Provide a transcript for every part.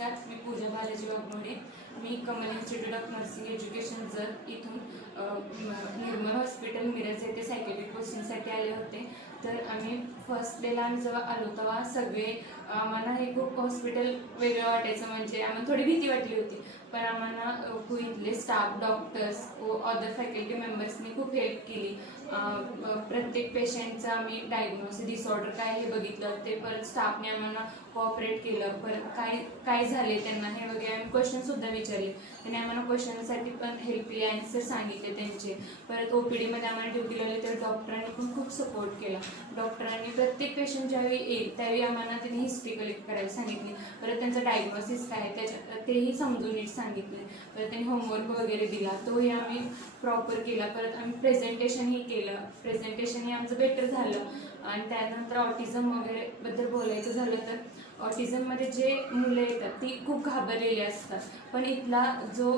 नमस्कार, मी पूजा बालाजी वाघमोडे. मी Kamal institute of nursing education इथून निर्मल हॉस्पिटल मिरज येथे सायकेट्रिक पोस्टिंगसाठी आले होते. तर आम्ही फर्स्ट डेला आम्ही जेव्हा आलो तेव्हा सगळे आम्हाला हे खूप हॉस्पिटल वेगळं वाटायचं, म्हणजे आम्हाला थोडी भीती वाटली होती. पण आम्हाला इथले स्टाफ, डॉक्टर्स व अदर फॅकल्टी मेंबर्सनी खूप हेल्प केली. प्रत्येक पेशंटचं आम्ही डायग्नोसिस, डिसऑर्डर काय हे बघितलं, ते परत स्टाफने आम्हाला कोऑपरेट केलं. परत काय झाले त्यांना हे वगैरे आम्ही क्वेश्चनसुद्धा विचारले. त्यांनी आम्हाला क्वेश्चनसाठी पण हेल्प केली, आन्सर सांगितले त्यांचे. परत OPDमध्ये आम्हाला ड्युटी लावली तर डॉक्टरांनी पण खूप सपोर्ट केला. डॉक्टरांनी प्रत्येक पेशंट ज्यावेळी येईल त्यावेळी आम्हाला त्यांनी हिस्ट्री कलेक्ट करायला सांगितली. परत त्यांचं डायग्नोसिस काय तेही समजून नीट सांगितले. परत त्यांनी होमवर्क वगैरे दिला, तोही आम्ही प्रॉपर केला. परत आम्ही प्रेझेंटेशनही केलं. प्रेझेंटेशनही आमचं बेटर झालं. आणि त्यानंतर ऑटिझम वगैरे बद्दल बोलायचं झालं तर ऑटिझममध्ये जे मुलं येतात ती खूप घाबरलेली असतात, पण इथला जो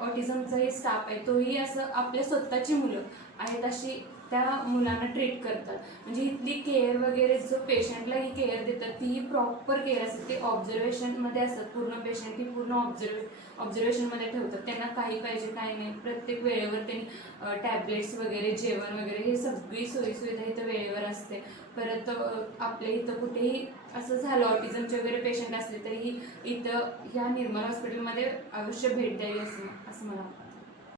ऑटिझमचा हे स्टाफ आहे तोही असं आपल्या स्वतःची मुलं आहेत अशी त्या मुलांना ट्रीट करतात. म्हणजे इथली केअर वगैरे जो पेशंटला ही केअर देतात तीही प्रॉपर केअर असते. ते ऑब्झर्वेशनमध्ये असतात. पूर्ण पेशंट ही पूर्ण ऑब्झर्वेशनमध्ये ठेवतात. त्यांना काही पाहिजे काही नाही प्रत्येक वेळेवर त्यांनी टॅबलेट्स वगैरे, जेवण वगैरे हे सगळी सोयीसुविधा इथं वेळेवर असते. परत आपल्या इथं कुठेही असं झालं ऑटिझमचे वगैरे पेशंट असले तरीही इथं ह्या निर्मल हॉस्पिटलमध्ये अवश्य भेट द्यावी असं मला वाटतं.